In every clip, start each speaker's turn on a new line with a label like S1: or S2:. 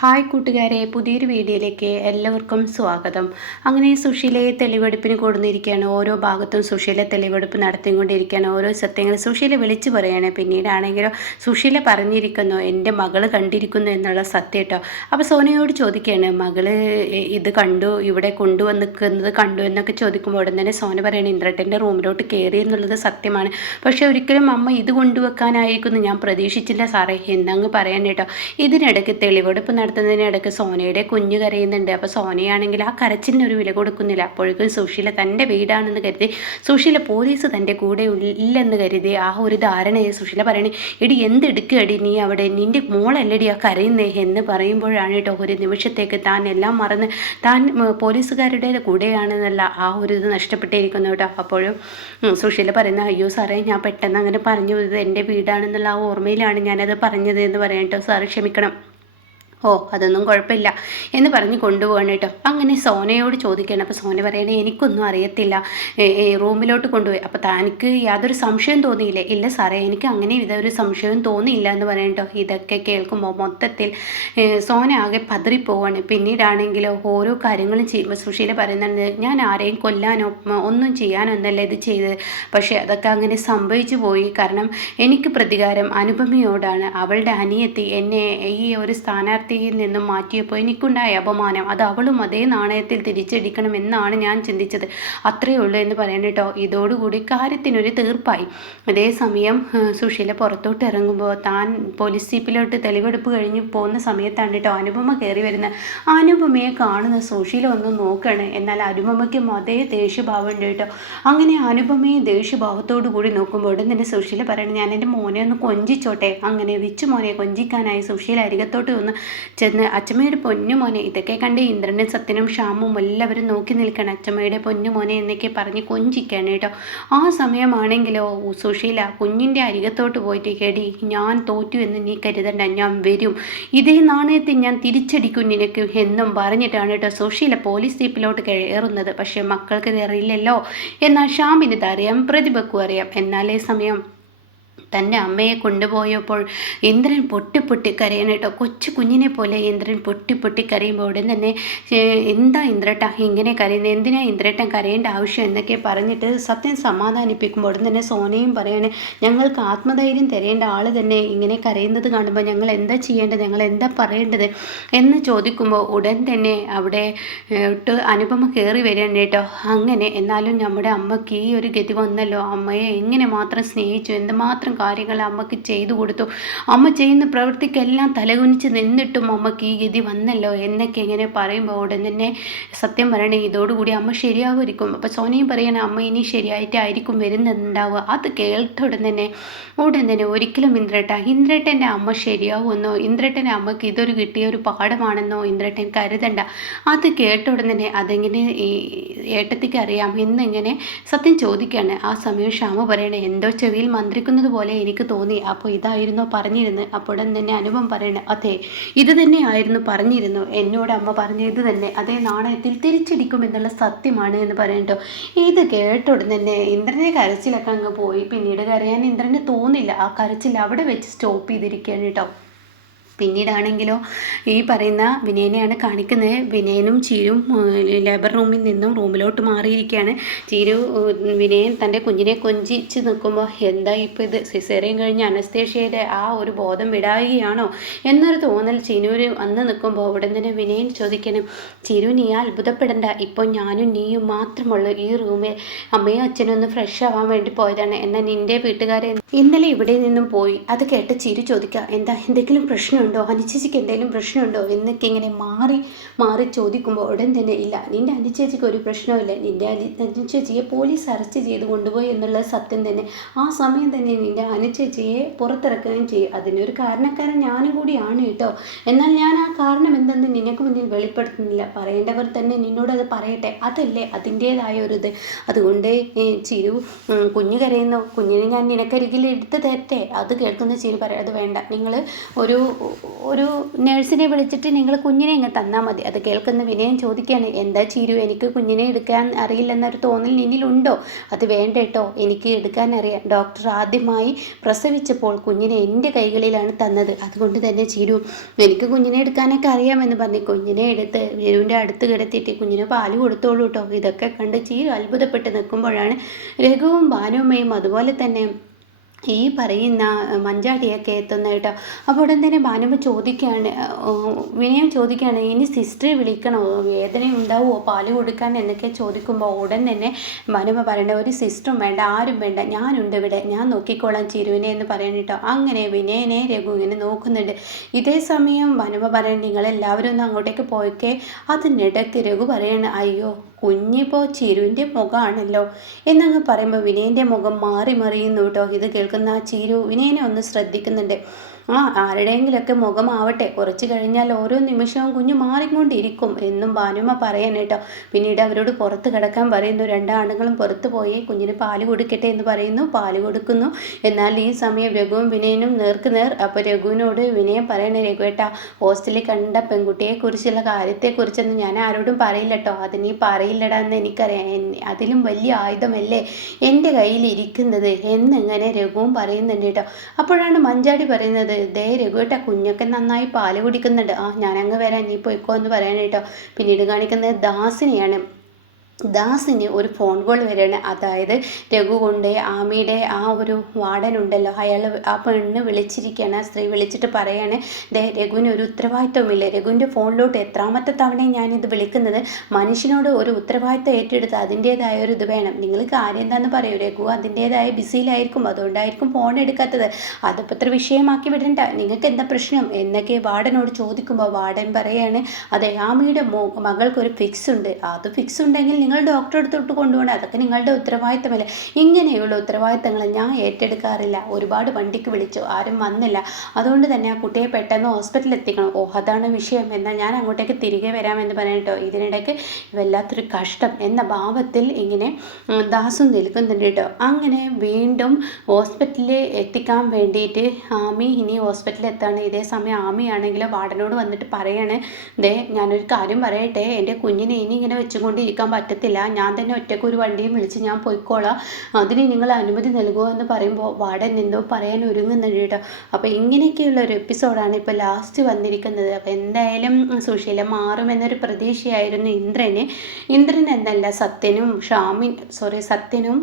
S1: Hi കൂട്ടുകാരെ പുതിയൊരു വീഡിയോയിലേക്ക് എല്ലാവർക്കും സ്വാഗതം. അങ്ങനെ സുശീലയെ തെളിവെടുപ്പിന് കൊടുന്നിരിക്കുകയാണ്. ഓരോ ഭാഗത്തും സുശീല തെളിവെടുപ്പ് നടത്തിക്കൊണ്ടിരിക്കുകയാണ്. ഓരോ സത്യങ്ങൾ സുശീല വിളിച്ചു പറയുകയാണ് പിന്നീടാണെങ്കിലോ സുശീല പറഞ്ഞിരിക്കുന്നു എന്റെ മകൾ കണ്ടിരിക്കുന്നു എന്നുള്ള സത്യം കേട്ടോ. അപ്പോൾ സോനയോട് ചോദിക്കുകയാണ് മകൾ ഇത് കണ്ടു ഇവിടെ കൊണ്ടുവന്ന് നിൽക്കുന്നത് കണ്ടു എന്നൊക്കെ ചോദിക്കുമ്പോൾ ഉടൻ തന്നെ സോന പറയണ ഇന്ദ്രട്ടന്റെ റൂമിലോട്ട് കയറി എന്നുള്ളത് സത്യമാണ്. പക്ഷേ ഒരിക്കലും അമ്മ ഇത് കൊണ്ടുവെക്കാനായിരിക്കുന്നു ഞാൻ പ്രതീക്ഷിച്ചില്ല സാറേ. എന്നങ്ങ് പറയാൻ കേട്ടോ. ഇതിനിടയ്ക്ക് തെളിവെടുപ്പ് നടത്തുന്നതിനിടയ്ക്ക് സോനയുടെ കുഞ്ഞു കരയുന്നുണ്ട്. അപ്പോൾ സോനയാണെങ്കിൽ ആ കരച്ചിലിന് ഒരു വില കൊടുക്കുന്നില്ല. അപ്പോഴേക്കും സുശീല തന്റെ വീടാണെന്ന് കരുതി സുശീല പോലീസ് തന്റെ കൂടെ ഇല്ലെന്ന് കരുതി ആ ഒരു ധാരണയെ സുശീല പറയണേ എടി എന്തെടുക്കുകടി നീ അവിടെ? നിന്റെ മോളല്ലടി ആ കരയുന്നേ? എന്ന് പറയുമ്പോഴാണ് കേട്ടോ ഒരു നിമിഷത്തേക്ക് താൻ എല്ലാം മറന്ന് താൻ പോലീസുകാരുടെ കൂടെയാണെന്നല്ല ആ ഒരു ഇത് നഷ്ടപ്പെട്ടിരിക്കുന്നു കേട്ടോ. അപ്പോഴും സുശീല പറയുന്ന അയ്യോ സാറേ ഞാൻ പെട്ടെന്ന് അങ്ങനെ പറഞ്ഞു ഇത് എന്റെ വീടാണെന്നുള്ള ആ ഓർമ്മയിലാണ് ഞാനത് പറഞ്ഞത് എന്ന് പറയാം കേട്ടോ സാറ് ക്ഷമിക്കണം. ഓ അതൊന്നും കുഴപ്പമില്ല. എന്ന് പറഞ്ഞ് കൊണ്ടുപോകണം കേട്ടോ. അങ്ങനെ സോനയോട് ചോദിക്കണം അപ്പോൾ സോന പറയണേ എനിക്കൊന്നും അറിയത്തില്ല. റൂമിലോട്ട് കൊണ്ടുപോയി. അപ്പോൾ തനിക്ക് യാതൊരു സംശയവും തോന്നിയില്ലേ? ഇല്ല സാറേ എനിക്ക് അങ്ങനെ ഇതൊരു സംശയവും തോന്നിയില്ല എന്ന് പറയണ്ടോ ഇതൊക്കെ കേൾക്കുമ്പോൾ മൊത്തത്തിൽ സോന ആകെ പതറിപ്പോവാണ്. പിന്നീടാണെങ്കിലോ ഓരോ കാര്യങ്ങളും ചെയ്യുമ്പോൾ സുശീല പറയുന്നുണ്ട് ഞാൻ ആരെയും കൊല്ലാനോ ഒന്നും ചെയ്യാനോ ചെയ്യാനൊന്നല്ല ഇത് ചെയ്ത് പക്ഷേ അതൊക്കെ അങ്ങനെ സംഭവിച്ചു പോയി. കാരണം എനിക്ക് പ്രതികാരം അനുപമയോടാണ്. അവളുടെ അനിയത്തി എന്നെ ഈ ഒരു സ്ഥാനാർത്ഥി ശക്തിയിൽ നിന്നും മാറ്റിയപ്പോൾ എനിക്കുണ്ടായ അപമാനം. അത് അവളും അതേ നാണയത്തിൽ തിരിച്ചടിക്കണമെന്നാണ് ഞാൻ ചിന്തിച്ചത്. അത്രയേ ഉള്ളൂ എന്ന് പറയണം കേട്ടോ. ഇതോടുകൂടി കാര്യത്തിനൊരു തീർപ്പായി. അതേസമയം സുശീല പുറത്തോട്ട് ഇറങ്ങുമ്പോൾ താൻ പോലീസ് ജീപ്പിലോട്ട് തെളിവെടുപ്പ് കഴിഞ്ഞ് പോകുന്ന സമയത്താണ് കേട്ടോ അനുപമ കയറി വരുന്നത്. അനുപമയെ കാണുന്ന സുശീല ഒന്ന് നോക്കുകയാണ് എന്നാൽ അനുപമയ്ക്കും അതേ ദേഷ്യഭാവം ഉണ്ട് കേട്ടോ. അങ്ങനെ അനുപമയെ ദേഷ്യഭാവത്തോടു കൂടി നോക്കുമ്പോൾ ഉടൻ തന്നെ സുശീല പറയണം ഞാൻ എന്റെ മോനെ ഒന്ന് കൊഞ്ചിച്ചോട്ടെ. അങ്ങനെ വിച്ചു മോനെ കൊഞ്ചിക്കാനായി സുശീല അരികത്തോട്ട് ഒന്ന് ചെന്ന് അച്ചമ്മയുടെ പൊന്നുമോനെ ഇതൊക്കെ കണ്ട് ഇന്ദ്രനും സത്യനും ഷാമും എല്ലാവരും നോക്കി നിൽക്കണം. അച്ചമ്മയുടെ പൊന്നുമോനെ എന്നൊക്കെ പറഞ്ഞ് കൊഞ്ചിക്കാണ് കേട്ടോ. ആ സമയമാണെങ്കിലോ സുശീല കുഞ്ഞിന്റെ അരികത്തോട്ട് പോയിട്ട് കേടി ഞാൻ തോറ്റു എന്ന് നീ കരുതണ്ട ഞാൻ വരും. ഇതേ നാണയത്തിൽ ഞാൻ തിരിച്ചടിക്കും നിനക്ക് എന്നും പറഞ്ഞിട്ടാണ് കേട്ടോ സുശീല പോലീസ് ജീപ്പിലോട്ട് കയറുന്നത്. പക്ഷേ മക്കൾക്ക് ഇതറിയില്ലല്ലോ എന്നാൽ ഷാമിന് ഇതറിയാം പ്രതിഭക്കും അറിയാം. എന്നാലേ സമയം തന്റെ അമ്മയെ കൊണ്ടുപോയപ്പോൾ ഇന്ദ്രൻ പൊട്ടി പൊട്ടി കരയണം കേട്ടോ. കൊച്ചു കുഞ്ഞിനെ പോലെ ഇന്ദ്രൻ പൊട്ടി പൊട്ടി കരയുമ്പോൾ ഉടൻ തന്നെ എന്താ ഇന്ദ്രട്ട ഇങ്ങനെ കരയുന്നത്? എന്തിനാ ഇന്ദ്രട്ടൻ കരയേണ്ട ആവശ്യം എന്നൊക്കെ പറഞ്ഞിട്ട് സത്യം സമാധാനിപ്പിക്കുമ്പോൾ ഉടൻ തന്നെ സോനയും പറയാണ് ഞങ്ങൾക്ക് ആത്മധൈര്യം തരേണ്ട ആൾ തന്നെ ഇങ്ങനെ കരയുന്നത് കാണുമ്പോൾ ഞങ്ങൾ എന്താ ചെയ്യേണ്ടത്? ഞങ്ങൾ എന്താ പറയേണ്ടത്? എന്ന് ചോദിക്കുമ്പോൾ ഉടൻ തന്നെ അവിടെ ഇട്ട് അനുപമ കയറി വരികയാണ് കേട്ടോ. അങ്ങനെ എന്നാലും നമ്മുടെ അമ്മയ്ക്ക് ഈ ഒരു ഗതി വന്നല്ലോ. അമ്മയെ എങ്ങനെ മാത്രം സ്നേഹിച്ചു? എന്തുമാത്രം കാര്യങ്ങൾ അമ്മയ്ക്ക് ചെയ്തു കൊടുത്തു. അമ്മ ചെയ്യുന്ന പ്രവൃത്തിക്കെല്ലാം തലകുനിച്ച് നിന്നിട്ടും അമ്മയ്ക്ക് ഈ ഗതി വന്നല്ലോ എന്നൊക്കെ ഇങ്ങനെ പറയുമ്പോൾ ഉടൻ തന്നെ സത്യം പറയണേ ഇതോടുകൂടി അമ്മ ശരിയാവുമായിരിക്കും. അപ്പോൾ സോനയും പറയണ അമ്മ ഇനി ശരിയായിട്ടായിരിക്കും വരുന്നുണ്ടാവുക. അത് കേട്ട ഉടൻ തന്നെ ഉടൻ തന്നെ ഒരിക്കലും ഇന്ദ്രേട്ട ഇന്ദ്രേട്ടന്റെ അമ്മ ശരിയാവുമെന്നോ ഇന്ദ്രേട്ടന്റെ അമ്മയ്ക്ക് ഇതൊരു കിട്ടിയ ഒരു പാഠമാണെന്നോ ഇന്ദ്രേട്ടൻ കരുതണ്ട. അത് കേട്ട ഉടൻ തന്നെ അതെങ്ങനെ ഈ ഏട്ടത്തിക്ക് അറിയാം. എന്നിങ്ങനെ സത്യം ചോദിക്കുകയാണ് ആ സമയം ക്ഷാമ പറയണേ എന്തോ ചെവിയിൽ മന്ത്രിക്കുന്നത് പോലെ എനിക്ക് തോന്നി. അപ്പോൾ ഇതായിരുന്നു പറഞ്ഞിരുന്നു. ഉടൻ തന്നെ അനുഭവം പറയണേ അതെ ഇത് തന്നെയായിരുന്നു പറഞ്ഞിരുന്നു. എന്നോട് അമ്മ പറഞ്ഞ ഇത് തന്നെ. അതേ നാണയത്തിൽ തിരിച്ചടിക്കും എന്നുള്ള സത്യമാണ് എന്ന് പറയണ്ടോ ഇത് കേട്ട ഉടൻ തന്നെ ഇന്ദ്രനെ കരച്ചിലൊക്കെ അങ്ങ് പോയി. പിന്നീട് കരയാൻ ഇന്ദ്രന് തോന്നില്ല. ആ കരച്ചിൽ അവിടെ വെച്ച് സ്റ്റോപ്പ് ചെയ്തിരിക്കുകയാണ് കേട്ടോ പിന്നീടാണെങ്കിലോ ഈ പറയുന്ന വിനയനെയാണ് കാണിക്കുന്നത്. വിനയനും ചീരും ലേബർ റൂമിൽ നിന്നും റൂമിലോട്ട് മാറിയിരിക്കുകയാണ്. ചീരു വിനയൻ തന്റെ കുഞ്ഞിനെ കൊഞ്ചിച്ച് നിൽക്കുമ്പോൾ എന്താ ഇപ്പോൾ ഇത്? സിസേറിയൻ കഴിഞ്ഞ് അനസ്തേഷ്യയുടെ ആ ഒരു ബോധം വിടാവുകയാണോ എന്നൊരു തോന്നൽ ചീനൂര് അന്ന് നിൽക്കുമ്പോൾ ഉടൻ തന്നെ വിനയൻ ചോദിക്കണം ചിരു നീ അത്ഭുതപ്പെടണ്ട. ഇപ്പോൾ ഞാനും നീയും മാത്രമുള്ളൂ. ഈ റൂമിൽ അമ്മയും അച്ഛനും ഒന്ന് ഫ്രഷ് ആവാൻ വേണ്ടി പോയതാണ്. എന്നാൽ നിന്റെ വീട്ടുകാരെ ഇന്നലെ ഇവിടെ നിന്നും പോയി. അത് കേട്ട് ചിരു ചോദിക്കുക എന്താ? എന്തെങ്കിലും പ്രശ്നമുണ്ടോ? പ്രശ്നമുണ്ടോ അനുചേച്ചിക്ക് എന്തെങ്കിലും പ്രശ്നമുണ്ടോ? എന്നൊക്കെ ഇങ്ങനെ മാറി മാറി ചോദിക്കുമ്പോൾ ഉടൻ തന്നെ ഇല്ല. നിന്റെ അനുചേച്ചിക്ക് ഒരു പ്രശ്നമില്ല നിന്റെ അനി പോലീസ് അറസ്റ്റ് ചെയ്ത് കൊണ്ടുപോയി എന്നുള്ള സത്യം തന്നെ. ആ സമയം തന്നെ നിന്റെ അനുചേച്ചിയെ പുറത്തിറക്കുകയും ചെയ്യും. അതിനൊരു കാരണക്കാരൻ ഞാനും കൂടിയാണ് കേട്ടോ. എന്നാൽ ഞാൻ ആ കാരണം എന്തെന്ന് നിനക്ക് മുന്നിൽ വെളിപ്പെടുത്തുന്നില്ല. പറയേണ്ടവർ തന്നെ നിന്നോട് അത് പറയട്ടെ. അതല്ലേ അതിന്റേതായ ഒരു ഇത്. അതുകൊണ്ട് ചിരു കുഞ്ഞു കരയുന്നു. കുഞ്ഞിനെ ഞാൻ നിനക്കരികിൽ എടുത്ത് തരട്ടെ. അത് കേൾക്കുന്ന ചിരു പറയാം അത് വേണ്ട. നിങ്ങൾ ഒരു ഒരു നേഴ്സിനെ വിളിച്ചിട്ട് നിങ്ങൾ കുഞ്ഞിനെ ഇങ്ങ് തന്നാൽ മതി. അത് കേൾക്കുന്ന വിനയം ചോദിക്കുകയാണ് എന്താ ചീരു എനിക്ക് കുഞ്ഞിനെ എടുക്കാൻ അറിയില്ലെന്നൊരു തോന്നൽ നിന്നിലുണ്ടോ? അത് വേണ്ട കേട്ടോ എനിക്ക് എടുക്കാൻ അറിയാം. ഡോക്ടർ ആദ്യമായി പ്രസവിച്ചപ്പോൾ കുഞ്ഞിനെ എന്റെ കൈകളിലാണ് തന്നത്. അതുകൊണ്ട് തന്നെ ചീരു എനിക്ക് കുഞ്ഞിനെ എടുക്കാനൊക്കെ അറിയാമെന്ന് പറഞ്ഞ്. കുഞ്ഞിനെ എടുത്ത് ചീരുവിന്റെ അടുത്ത് കിടത്തിയിട്ട് കുഞ്ഞിനെ പാൽ കൊടുത്തോളൂ കേട്ടോ ഇതൊക്കെ കണ്ട് ചീരു അത്ഭുതപ്പെട്ട് നിൽക്കുമ്പോഴാണ് രഘുവും ഭാനുമ്മയും അതുപോലെ തന്നെ ഈ പറയുന്ന മഞ്ചാടിയൊക്കെ എത്തുന്ന കേട്ടോ. അപ്പോൾ ഉടൻ തന്നെ ഭാനുമ ചോദിക്കുകയാണ് വിനയം ചോദിക്കുകയാണ് ഇനി സിസ്റ്ററെ വിളിക്കണോ? വേദന ഉണ്ടാവുമോ പാൽ കൊടുക്കാൻ? എന്നൊക്കെ ചോദിക്കുമ്പോൾ ഉടൻ തന്നെ ഭാനുമ പറയേണ്ട ഒരു സിസ്റ്ററും വേണ്ട ആരും വേണ്ട ഞാനുണ്ട് ഇവിടെ ഞാൻ നോക്കിക്കോളാം ചിരുവിനെ എന്ന് പറയണം കേട്ടോ. അങ്ങനെ വിനയനെ രഘു ഇങ്ങനെ നോക്കുന്നുണ്ട്. ഇതേ സമയം ഭാനുമ പറയണം നിങ്ങളെല്ലാവരും ഒന്ന് അങ്ങോട്ടേക്ക് പോയിക്കേ. അതിനിടയ്ക്ക് രഘു പറയണ അയ്യോ കുഞ്ഞിപ്പോൾ ചിരുവിന്റെ മുഖമാണല്ലോ എന്നങ്ങ് പറയുമ്പോൾ വിനയന്റെ മുഖം മാറി മറിയുന്നു കേട്ടോ. ഇത് കേൾക്കുന്ന ആ ചിരു വിനയനെ ഒന്ന് ശ്രദ്ധിക്കുന്നുണ്ട്. ആ ആരുടെയെങ്കിലൊക്കെ മുഖമാവട്ടെ. കുറച്ച് കഴിഞ്ഞാൽ ഓരോ നിമിഷവും കുഞ്ഞ് മാറിക്കൊണ്ടിരിക്കും എന്നും ഭാനുമ പറയാൻ കേട്ടോ. പിന്നീട് അവരോട് പുറത്ത് കിടക്കാൻ പറയുന്നു രണ്ടാണുങ്ങളും പുറത്ത് പോയി കുഞ്ഞിന് പാൽ കൊടുക്കട്ടെ എന്ന് പറയുന്നു. പാൽ കൊടുക്കുന്നു. എന്നാൽ ഈ സമയം രഘുവും വിനയനും നേർക്ക് നേർ. അപ്പോൾ രഘുവിനോട് വിനയം പറയണേ രഘുവേട്ടാ ഹോസ്റ്റലിൽ കണ്ട പെൺകുട്ടിയെക്കുറിച്ചുള്ള കാര്യത്തെക്കുറിച്ചൊന്നും ഞാൻ ആരോടും പറയില്ല കേട്ടോ. അത് നീ എന്ന് എനിക്കറിയാം. അതിലും വലിയ ആയുധമല്ലേ എന്റെ കയ്യിൽ ഇരിക്കുന്നത്? എന്നിങ്ങനെ രഘുവും പറയുന്നുണ്ട് കേട്ടോ. അപ്പോഴാണ് മഞ്ചാടി പറയുന്നത് ദേ രഘുവേട്ട കുഞ്ഞൊക്കെ നന്നായി പാൽ കുടിക്കുന്നുണ്ട്. ആ ഞാനങ്ങ് വരാം നീ പോയിക്കോ എന്ന് പറയാനായിട്ടോ പിന്നീട് കാണിക്കുന്നത് ദാസിനെയാണ്. ദാസിന് ഒരു ഫോൺ കോൾ വരികയാണ്. അതായത് രഘു കൊണ്ട് ആമിയുടെ ആ ഒരു വാർഡനുണ്ടല്ലോ അയാൾ ആ പെണ്ണ് വിളിച്ചിരിക്കുകയാണ്. ആ സ്ത്രീ വിളിച്ചിട്ട് പറയാണ് ദേ രഘുവിന് ഒരു ഉത്തരവാദിത്വമില്ല. രഘുവിന്റെ ഫോണിലോട്ട് എത്രാമത്തെ തവണയും ഞാനിത് വിളിക്കുന്നത്? മനുഷ്യനോട് ഒരു ഉത്തരവാദിത്വം ഏറ്റെടുത്ത് അതിന്റേതായ ഒരു ഇത് വേണം. നിങ്ങൾ കാര്യം എന്താണെന്ന് പറയൂ. രഘു അതിന്റേതായ ബിസിയിലായിരിക്കും. അതുകൊണ്ടായിരിക്കും ഫോൺ എടുക്കാത്തത്. അതിപ്പോൾ ഇത്ര വിഷയമാക്കി വിടണ്ട. നിങ്ങൾക്ക് എന്താ പ്രശ്നം? എന്നൊക്കെ വാർഡനോട് ചോദിക്കുമ്പോൾ വാർഡൻ പറയാണ് അതെ ആമിയുടെ മകൾക്കൊരു ഫിക്സ് ഉണ്ട്. അത് ഫിക്സ് ഉണ്ടെങ്കിൽ നിങ്ങൾ ഡോക്ടറെ അടുത്തോട്ട് കൊണ്ടുപോകണം. അതൊക്കെ നിങ്ങളുടെ ഉത്തരവാദിത്തമല്ലേ? ഇങ്ങനെയുള്ള ഉത്തരവാദിത്തങ്ങൾ ഞാൻ ഏറ്റെടുക്കാറില്ല. ഒരുപാട് വണ്ടിക്ക് വിളിച്ചു. ആരും വന്നില്ല. അതുകൊണ്ട് തന്നെ ആ കുട്ടിയെ പെട്ടെന്ന് ഹോസ്പിറ്റലിൽ എത്തിക്കണം. ഓ അതാണ് വിഷയം. എന്നാൽ ഞാൻ അങ്ങോട്ടേക്ക് തിരികെ വരാമെന്ന് പറഞ്ഞിട്ടോ? ഇതിനിടയ്ക്ക് വല്ലാത്തൊരു കഷ്ടം എന്ന ഭാവത്തിൽ ഇങ്ങനെ ദാസു നിൽക്കുന്നുണ്ട് കേട്ടോ. അങ്ങനെ വീണ്ടും ഹോസ്പിറ്റലിൽ എത്തിക്കാൻ വേണ്ടിയിട്ട് ആമി ഇനി ഹോസ്പിറ്റലിൽ എത്താണ്? ഇതേ സമയം ആമിയാണെങ്കിലോ വാർഡനോട് വന്നിട്ട് പറയണേ ദേ ഞാനൊരു കാര്യം പറയട്ടെ. എന്റെ കുഞ്ഞിനെ ഇനി ഇങ്ങനെ വെച്ചുകൊണ്ടിരിക്കാൻ പറ്റത്തില്ല. പറ്റത്തില്ല. ഞാൻ തന്നെ ഒറ്റയ്ക്ക് ഒരു വണ്ടിയും വിളിച്ച് ഞാൻ പോയിക്കോളാം. അതിന് നിങ്ങൾ അനുമതി നൽകുമോ എന്ന് പറയുമ്പോൾ വാടൻ എന്തോ പറയാൻ ഒരുങ്ങുന്നുണ്ട് കേട്ടോ. അപ്പോൾ ഇങ്ങനെയൊക്കെയുള്ള ഒരു എപ്പിസോഡാണ് ഇപ്പോൾ ലാസ്റ്റ് വന്നിരിക്കുന്നത്. അപ്പോൾ എന്തായാലും സുശീല മാറുമെന്നൊരു പ്രതീക്ഷയായിരുന്നു ഇന്ദ്രന്. ഇന്ദ്രൻ എന്നല്ല സത്യനും ഷാമിൻ സോറി സത്യനും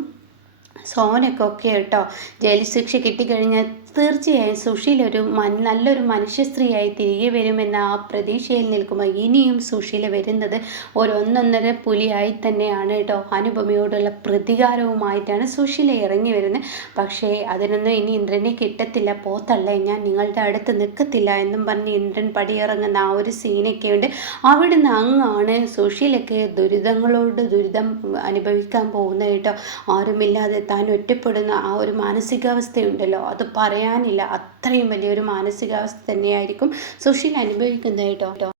S1: സോനൊക്കെ ഒക്കെ കേട്ടോ. ജയിൽ ശിക്ഷ കിട്ടിക്കഴിഞ്ഞാൽ തീർച്ചയായും സുശീൽ ഒരു നല്ലൊരു മനുഷ്യ സ്ത്രീയായി തിരികെ വരുമെന്ന ആ പ്രതീക്ഷയിൽ നിൽക്കുമ്പോൾ ഇനിയും സുശീല വരുന്നത് ഒരു ഒന്നൊന്നര പുലിയായി തന്നെയാണ് കേട്ടോ. അനുപമയോടുള്ള പ്രതികാരവുമായിട്ടാണ് സുശീല ഇറങ്ങി വരുന്നത്. പക്ഷേ അതിനൊന്നും ഇനി ഇന്ദ്രനെ കിട്ടത്തില്ല. പോത്തല്ലേ ഞാൻ നിങ്ങളുടെ അടുത്ത് നിൽക്കത്തില്ല എന്നും പറഞ്ഞ് ഇന്ദ്രൻ പടിയിറങ്ങുന്ന ആ ഒരു സീനൊക്കെ ഉണ്ട്. അവിടുന്ന് അങ്ങാണ് സുശീലയ്ക്ക് ദുരിതങ്ങളോട് ദുരിതം അനുഭവിക്കാൻ പോകുന്നത് കേട്ടോ. ആരുമില്ലാതെ താൻ ഒറ്റപ്പെടുന്ന ആ ഒരു മാനസികാവസ്ഥയുണ്ടല്ലോ. അത് പറയാൻ പറയാനില്ല. അത്രയും വലിയൊരു മാനസികാവസ്ഥ തന്നെയായിരിക്കും സുഷീൽ അനുഭവിക്കുന്നത് കേട്ടോ.